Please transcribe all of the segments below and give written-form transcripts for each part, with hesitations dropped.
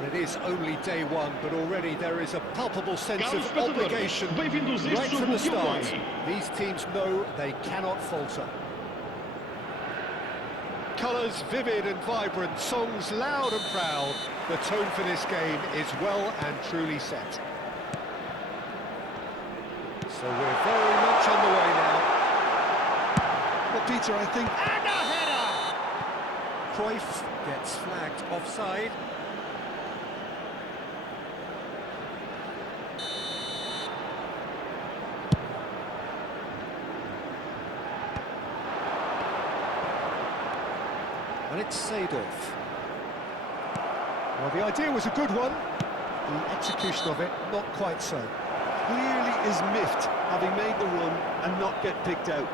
Well, it is only day one, but already there is a palpable sense of obligation right from the start. These teams know they cannot falter. Colours vivid and vibrant, songs loud and proud. The tone for this game is well and truly set. So we're very much on the way now. Well, Peter, I think... And a header! Cruyff gets flagged offside. And it's Seedorf. Well, the idea was a good one. The execution of it, not quite so. Clearly is miffed, having made the run and not get picked out.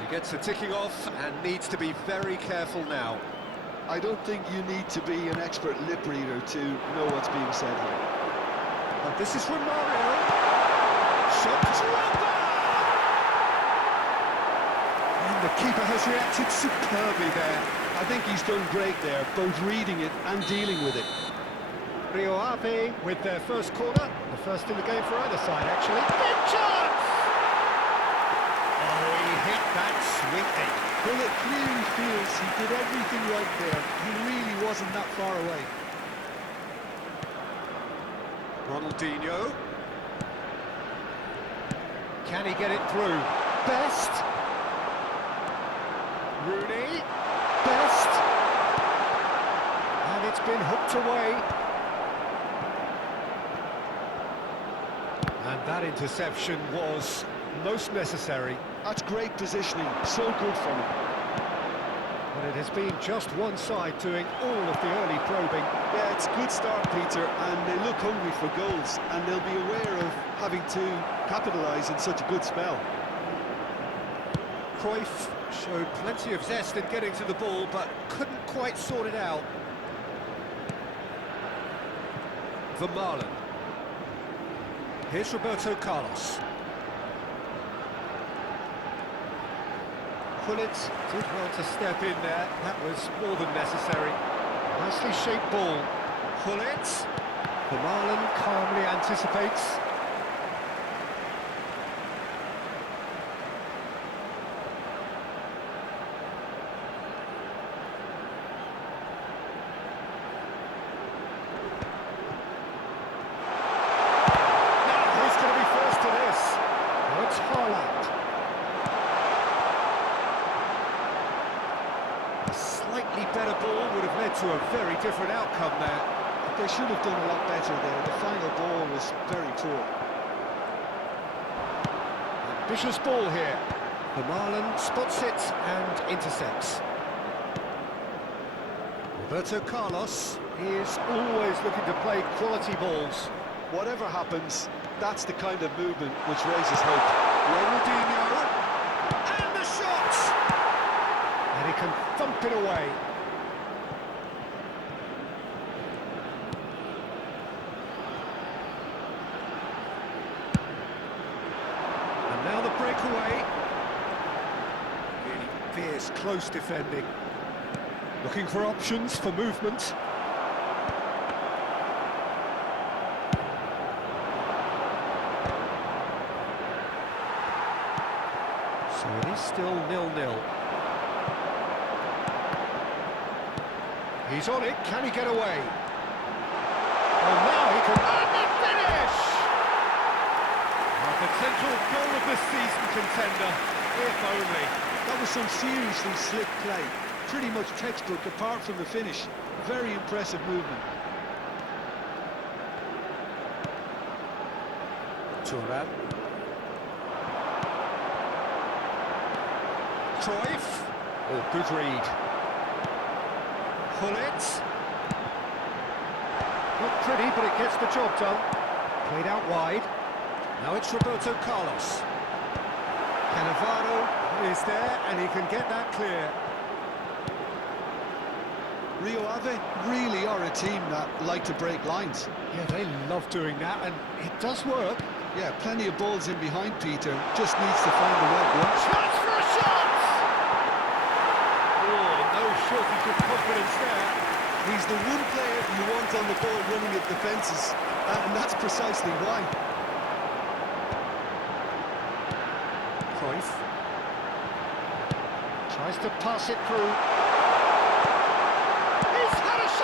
He gets a ticking off and needs to be very careful now. I don't think you need to be an expert lip reader to know what's being said here. And this is from Mario. Shot to Alba! And the keeper has reacted superbly there. I think he's done great there, both reading it and dealing with it. Rio Ave with their first corner. The first in the game for either side, actually. Big chance! Oh, he hit that sweetly. Well, it clearly feels he did everything right there. He really wasn't that far away. Ronaldinho. Can he get it through? Best. Rooney. Best. And it's been hooked away. And that interception was most necessary. That's great positioning, so good from him. But it has been just one side doing all of the early probing. Yeah, it's a good start, Peter, and they look hungry for goals, and they'll be aware of having to capitalise in such a good spell. Cruyff showed plenty of zest in getting to the ball, but couldn't quite sort it out. Vermaelen. Here's Roberto Carlos. Gullit did well to step in there. That was more than necessary. Nicely shaped ball. Gullit. Vermaelen calmly anticipates. Better ball would have led to a very different outcome there. They should have done a lot better there. The final ball was very poor. Ambitious ball here. Vermaelen spots it and intercepts. Roberto Carlos is always looking to play quality balls. Whatever happens, that's the kind of movement which raises hope. Ronaldinho. And the shot! And he can thump it away. Now the breakaway. Really fierce, close defending. Looking for options for movement. still 0-0. He's on it, can he get away? Oh, now he can... And the finish! A potential goal of the season contender, if only. That was some seriously slick play. Pretty much textbook apart from the finish. Very impressive movement. Thuram. Cruyff. Oh, good read. Hullet. Not pretty, but it gets the job done. Played out wide. Now it's Roberto Carlos. Cannavaro is there, and he can get that clear. Rio Ave really are a team that like to break lines. Yeah, they love doing that, and it does work. Yeah, plenty of balls in behind Peter. Just needs to find the right one. Chance for a shot! Oh, no shortage of confidence there. He's the one player you want on the ball running at defences, and that's precisely why. Cruyff tries to pass it through. He's had a shot!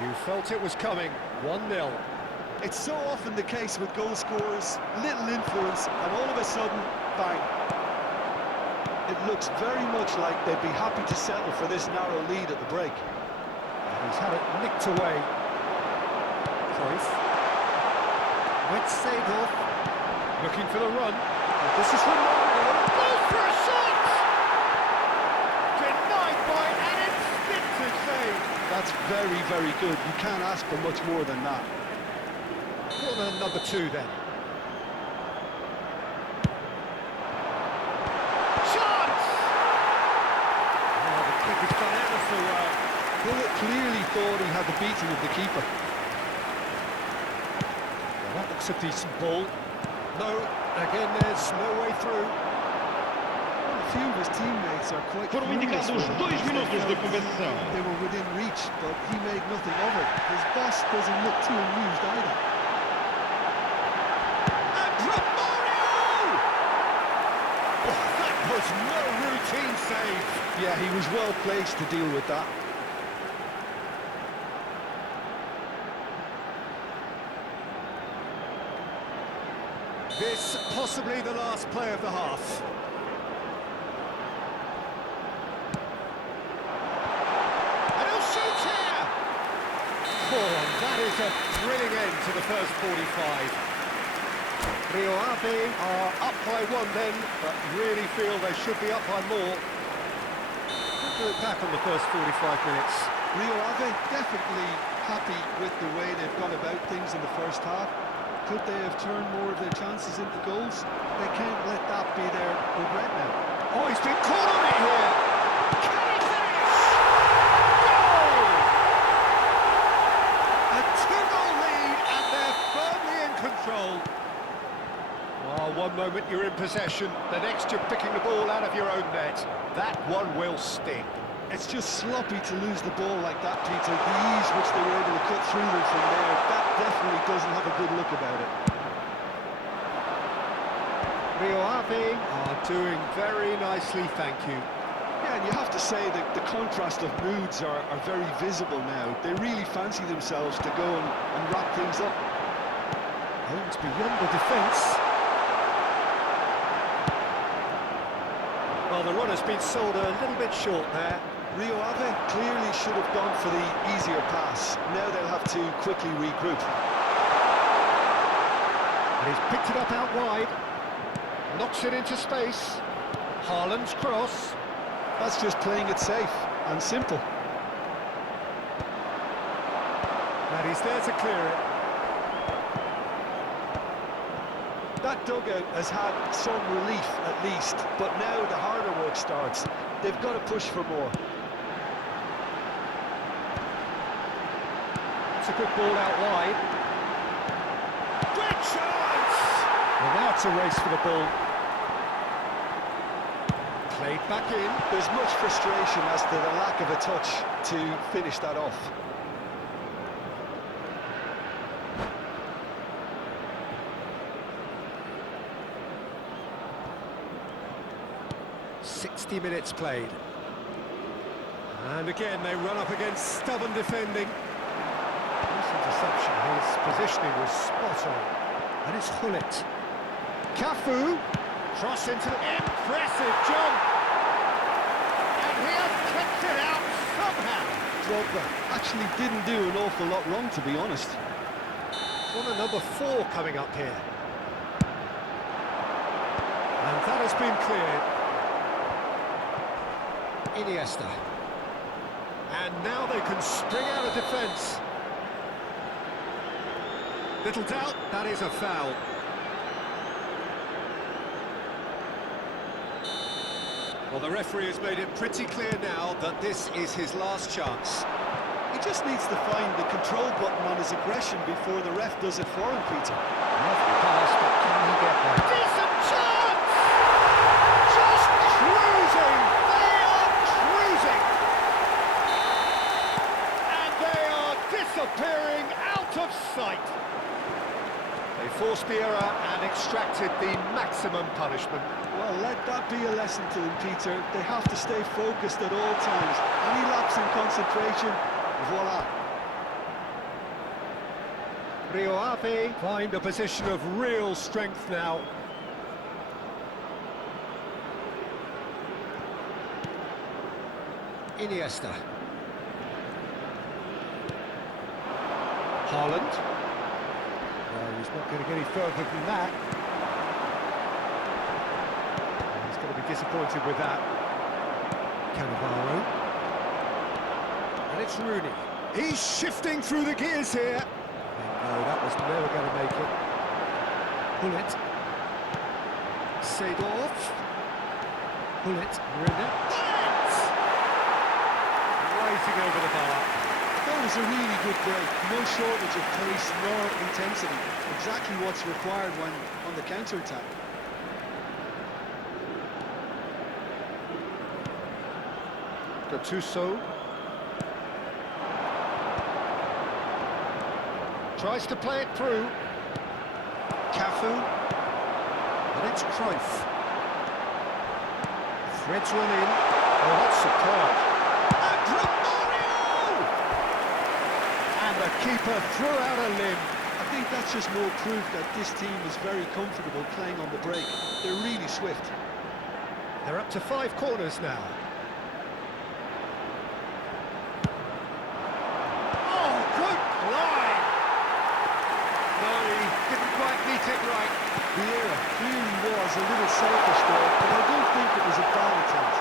You felt it was coming, 1-0. It's so often the case with goal scorers, little influence, and all of a sudden, bang. It looks very much like they'd be happy to settle for this narrow lead at the break. He's had it nicked away. Cruyff. Wetzegal. Looking for the run. Oh, this is Ronaldo. Goes for a shot! Denied by an instinctive save. That's very, very good. You can't ask for much more than that. What about number 2 then? Chance! Oh, the kick has gone ever so well. Bullet clearly thought he had the beating of the keeper. Well, that looks a decent ball. No, again there's no way through. Well, a few of his teammates are quite Foram furious indicados with him. 2 minutos de convenção. They were within reach, but he made nothing of it. His boss doesn't look too amused either. And Romario! Oh, that was no routine save. Yeah, he was well placed to deal with that. This possibly the last play of the half. And he'll shoot here! That is a thrilling end to the first 45. Rio Ave are up by 1 then, but really feel they should be up by more. We'll do it back on the first 45 minutes. Rio Ave definitely happy with the way they've gone about things in the first half. Could they have turned more of their chances into goals? They can't let that be their regret now. Oh, he's been caught on it here! Can he finish? Goal! A 2-goal lead, and they're firmly in control. Oh, one moment you're in possession, the next you're picking the ball out of your own net. That one will sting. It's just sloppy to lose the ball like that, Peter. The ease which they were able to cut through them from there, that definitely doesn't have a good look about it. Rio Ave are doing very nicely, thank you. Yeah, and you have to say that the contrast of moods are very visible now. They really fancy themselves to go and wrap things up. Oh, it's beyond the defence. Well, the run has been sold a little bit short there. Rio Ave clearly should have gone for the easier pass. Now they'll have to quickly regroup. And he's picked it up out wide. Knocks it into space. Haaland's cross. That's just playing it safe and simple. And he's there to clear it. That dugout has had some relief at least, but now the harder work starts. They've got to push for more. It's a good ball out wide. Great chance! Well, now it's a race for the ball. Played back in. There's much frustration as to the lack of a touch to finish that off. Minutes played. And again, they run up against stubborn defending. This interception, his positioning was spot on. And it's Hullet. Cafu. Cross into the... Impressive jump! And he has kicked it out somehow. Drogba actually didn't do an awful lot wrong, to be honest. Corner number 4 coming up here. And that has been cleared. Iniesta. And now they can spring out of defence. Little doubt, that is a foul. Well, the referee has made it pretty clear now that this is his last chance. He just needs to find the control button on his aggression before the ref does it for him, Peter. Lovely pass, but can he get there? Decent chance! Just cruising! They are cruising! And they are disappearing out of sight. They forced the error and extracted the maximum punishment. Well, let that be a lesson to them, Peter. They have to stay focused at all times. Any lapse in concentration, voila. Rio Ave find a position of real strength now. Iniesta. Haaland. Well, he's not going to get any further than that. He's going to be disappointed with that. Cannavaro. And it's Rooney. He's shifting through the gears here. No, that was never going to make it. Hullet. Seedorf. Hullet. Bullet! Rising over the bar. That was a really good break. No shortage of pace nor intensity. Exactly what's required when on the counter-attack. Gattuso. Tries to play it through. Cafu. And it's Cruyff. Threads one in. Oh, that's superb. And Romario! And the keeper threw out a limb. I think that's just more proof that this team is very comfortable playing on the break. They're really swift. They're up to 5 corners now. Oh, good line! No, he didn't quite meet it right. Vieira clearly was a little selfish there, but I don't think it was a bad attempt.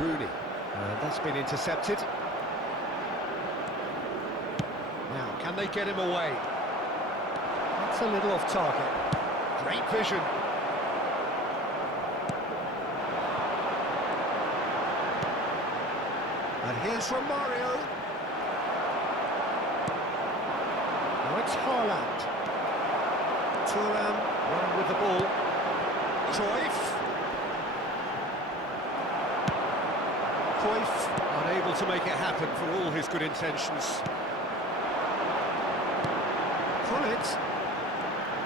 Rooney. That's been intercepted. Now, can they get him away? That's a little off target. Great vision. And here's Romario. Now it's Haaland. Thuram running with the ball. Cruyff unable to make it happen for all his good intentions. Hullet.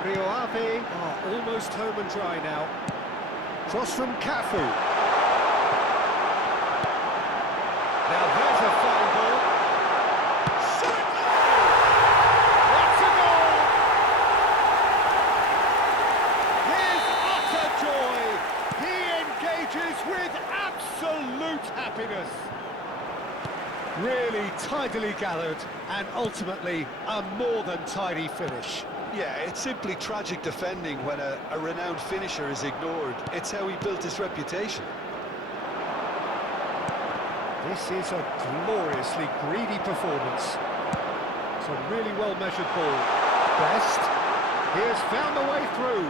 Rio Ave are almost home and dry now. Cross from Cafu. Now there's a fine ball. Shot! That's a goal! His utter joy. He engages with absolute happiness. Really tidily gathered and ultimately a more than tidy finish. Yeah, it's simply tragic defending when a renowned finisher is ignored. It's how he built his reputation. This is a gloriously greedy performance. It's a really well-measured ball. Best. He has found the way through.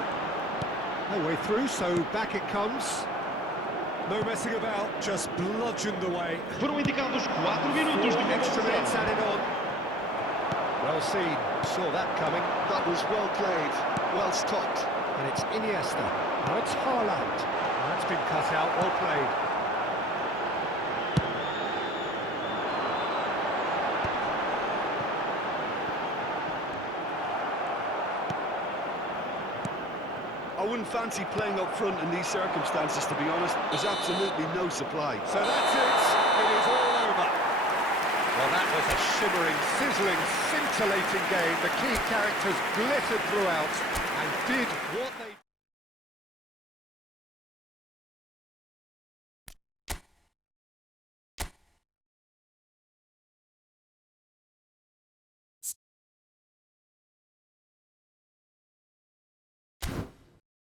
No way through, so back it comes. No messing about, just bludgeoned away. Foram indicados 4 minutos de Extra minutes compensação. added on. Well seen, saw that coming. That was well played, well stopped. And it's Iniesta. Now it's Haaland. That's been cut out, well played. I wouldn't fancy playing up front in these circumstances, to be honest. There's absolutely no supply. So that's it, it is all over. Well, that was a shimmering, sizzling, scintillating game. The key characters glittered throughout and did what they...